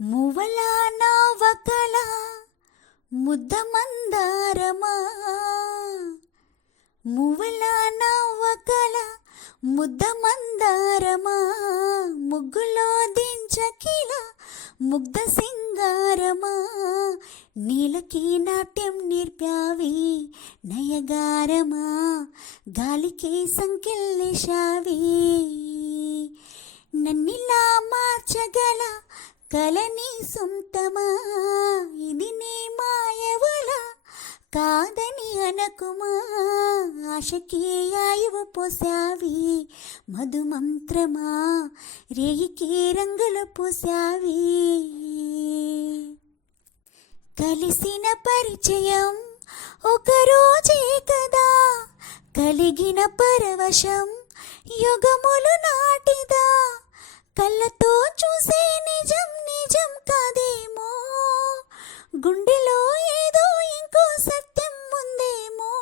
మువలా నవకల ముద్ద మందారమా మువలా నవకల ముద్ద మందారమా ముగ్గులో దించకిల ముగ్ధ సింగారమా నీలకి నాట్యం నేర్పావి నయగారమా? గాలికి సంకెళ్ళేశావి నన్నిలా మా కలని సొంతమా? ఇది నీ మాయవల? కాదని అనకుమా? ఆశకి ఆయువు పోసావి మధుమంత్రమా? రేయికి రంగులు పోసావి. కలిసిన పరిచయం ఒక రోజే కదా. కలిగిన పరవశం యుగములు నాటిదా? గుండెలో ఏదో ఇంకో సత్యం ఉందేమో.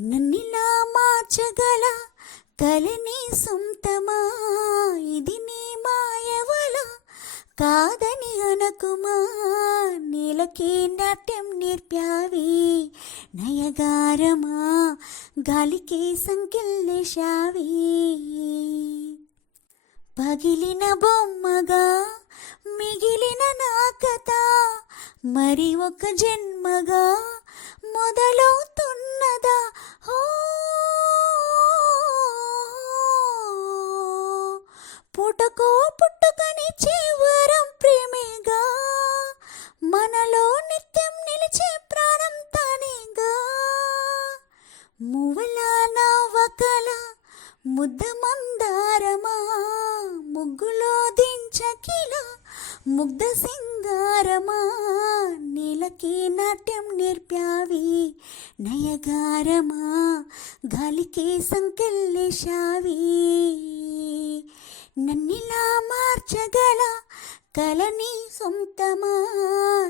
నన్నిలా మార్చగల కలని సొంతమా? ఇది నీ మాయవల కాదని అనకుమా? నీలకి నాట్యం నేర్పావి నయగారమా? గాలికి సంకెళ్ళేశావి. పగిలిన బొమ్మగా మరి ఒక జన్మగా మొదలవుతున్నదా? హో పుటకో పుట్టుకని చివరం ప్రేమేగా మనలో నిత్యం నిలిచే ప్రాణం తానేగా. మువలానా వకల ముద్ద మందారమా ముగ్ధ సింగారమా నీలకి నాట్యం నేర్పావి నయగారమా గాలికి సంకెళ్ళేశావి. నన్నిలా మార్చగల కలని సొంతమా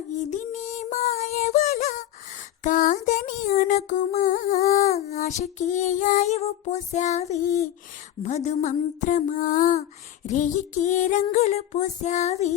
ఇది నీ మాయ ఆశకి పోసావి మధుమంత్రమా రేయికి రంగులు పోసావి